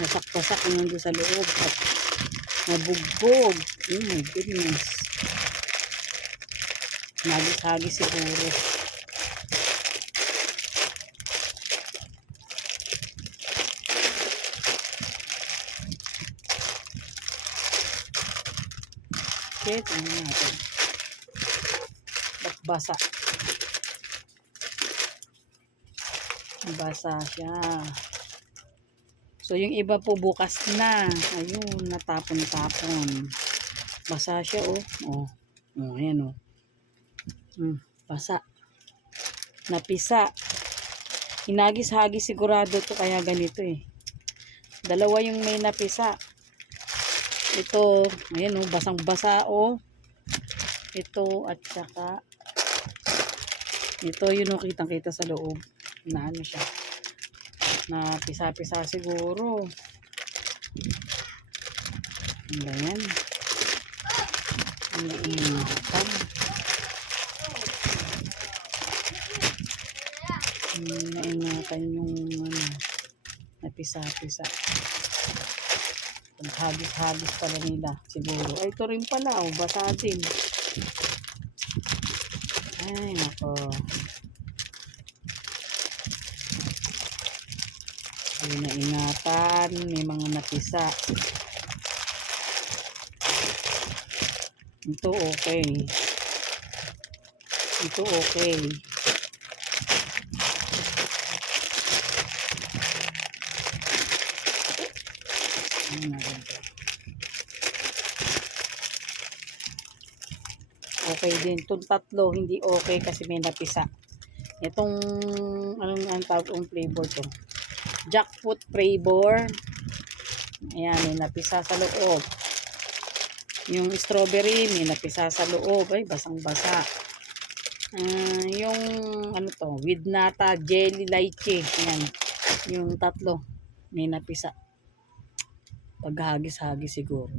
Nasak-pasak yung nandun sa loob at nabugbog. Oh my goodness. Nagis-hagis siguro. Check ano natin. Basa. Basa siya. So, yung iba po bukas na. Ayun, natapon-tapon. Basa siya, oh. Oh, oh ayan, oh. Basa. Napisa. Hinagis-hagis sigurado to kaya ganito, eh. Dalawa yung may napisa. Ito, ayan, oh. Basang-basa, oh. Ito, at saka ito, yun, oh. Kitang-kita sa loob. Na ano siya. Na pisa-pisa siguro. Ano ba yan? Naingatan yung ano, napisa-pisa. Hagis-hagis pala nila siguro. Ay, ito rin pala, oh, basa din. Ay, nako. Ay, naingatan. May mga napisa. Ito okay. Ito okay. Okay din. Itong tatlo hindi okay kasi may napisa. Itong anong tawag ang flavor to? Jackfruit flavor. Ayan, may napisa sa loob. Yung strawberry, may napisa sa loob. Ay, basang-basa. Yung ano to, with nata, jelly, lychee. Ayan. Yung tatlo, may napisa. Paghagis-hagis siguro.